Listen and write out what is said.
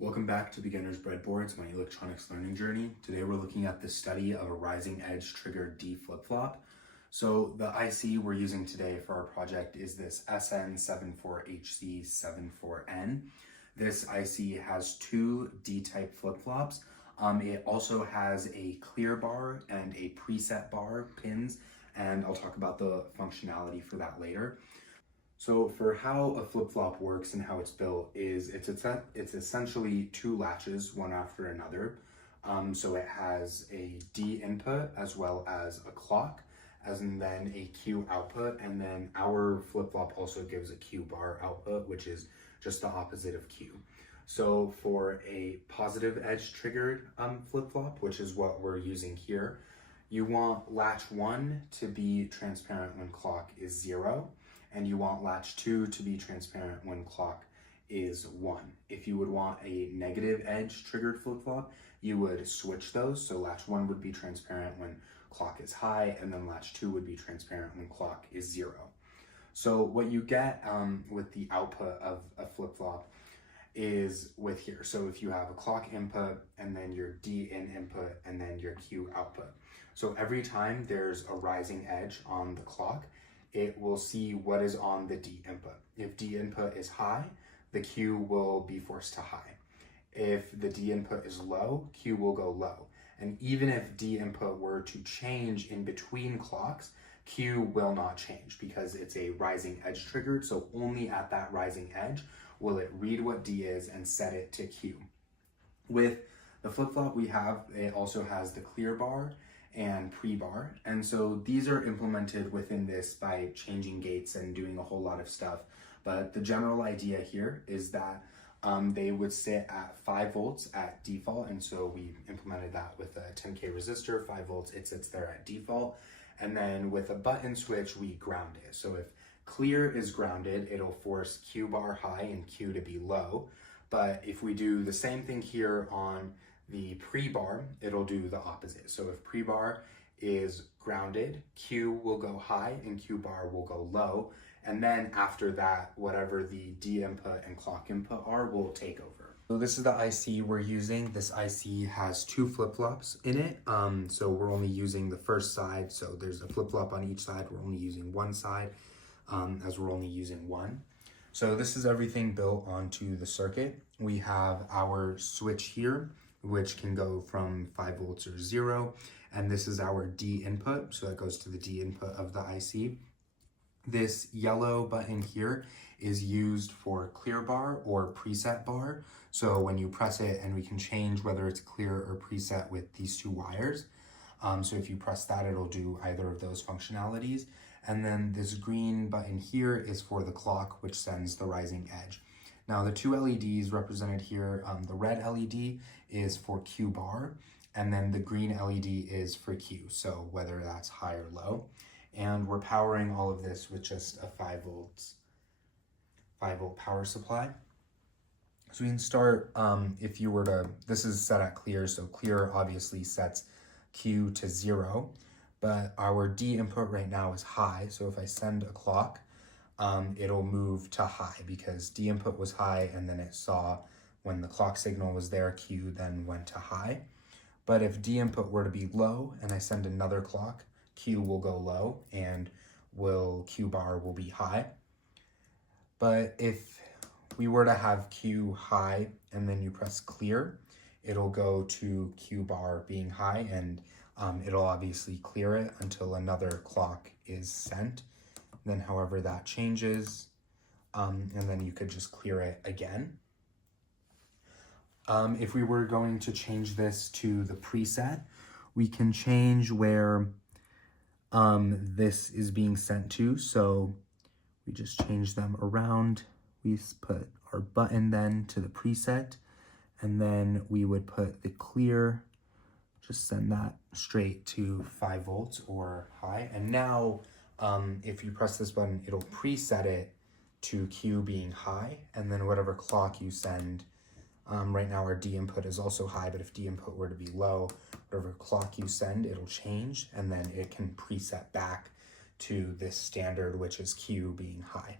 Welcome back to Beginner's Breadboards, my electronics learning journey. Today we're looking at the study of a rising edge triggered D flip-flop. So the IC we're using today for our project is this SN74HC74N. This IC has two D-type flip-flops. It also has a clear bar and a preset bar pins, and I'll talk about the functionality for that later. So for how a flip-flop works and how it's built is it's essentially two latches, one after another. So it has a D input as well as a clock, and then a Q output, and then our flip-flop also gives a Q bar output, which is just the opposite of Q. So for a positive edge triggered flip-flop, which is what we're using here, you want latch 1 to be transparent when clock is 0. And you want latch 2 to be transparent when clock is 1. If you would want a negative edge triggered flip-flop, you would switch those. So latch 1 would be transparent when clock is high, and then latch 2 would be transparent when clock is 0. So what you get with the output of a flip-flop is with here. So if you have a clock input and then your D in input and then your Q output. So every time there's a rising edge on the clock, it will see what is on the D input. If D input is high, the Q will be forced to high. If the D input is low, Q will go low. And even if D input were to change in between clocks, Q will not change because it's a rising edge triggered. So only at that rising edge will it read what D is and set it to Q. With the flip-flop we have, it also has the clear bar and pre-bar, and so these are implemented within this by changing gates and doing a whole lot of stuff. But the general idea here is that they would sit at 5 volts at default, and so we implemented that with a 10K resistor, 5 volts, it sits there at default. And then with a button switch, we ground it. So if clear is grounded, it'll force Q bar high and Q to be low. But if we do the same thing here on the pre-bar, it'll do the opposite. So if pre-bar is grounded, Q will go high and Q bar will go low. And then after that, whatever the D input and clock input are will take over. So this is the IC we're using. This IC has 2 flip-flops in it. So we're only using the first side. So there's a flip-flop on each side. We're only using one side as we're only using one. So this is everything built onto the circuit. We have our switch here, which can go from 5 volts or 0. And this is our D input, so that goes to the D input of the IC. This yellow button here is used for clear bar or preset bar. So when you press it, and we can change whether it's clear or preset with these 2 wires. So if you press that, it'll do either of those functionalities. And then this green button here is for the clock, which sends the rising edge. Now the 2 LEDs represented here, the red LED is for Q bar, and then the green LED is for Q, so whether that's high or low. And we're powering all of this with just a 5 volt power supply. So we can start, if you were to, this is set at clear, so clear obviously sets Q to 0, but our D input right now is high, so if I send a clock, it'll move to high because D input was high, and then it saw when the clock signal was there, Q then went to high. But if D input were to be low and I send another clock, Q will go low and Q bar will be high. But if we were to have Q high and then you press clear, it'll go to Q bar being high, and it'll obviously clear it until another clock is sent. Then however that changes, and then you could just clear it again. If we were going to change this to the preset, we can change where this is being sent to. So we just change them around. We put our button then to the preset, and then we would put the clear, just send that straight to 5 volts or high. And now if you press this button, it'll preset it to Q being high, and then whatever clock you send, right now our D input is also high, but if D input were to be low, whatever clock you send, it'll change, and then it can preset back to this standard, which is Q being high.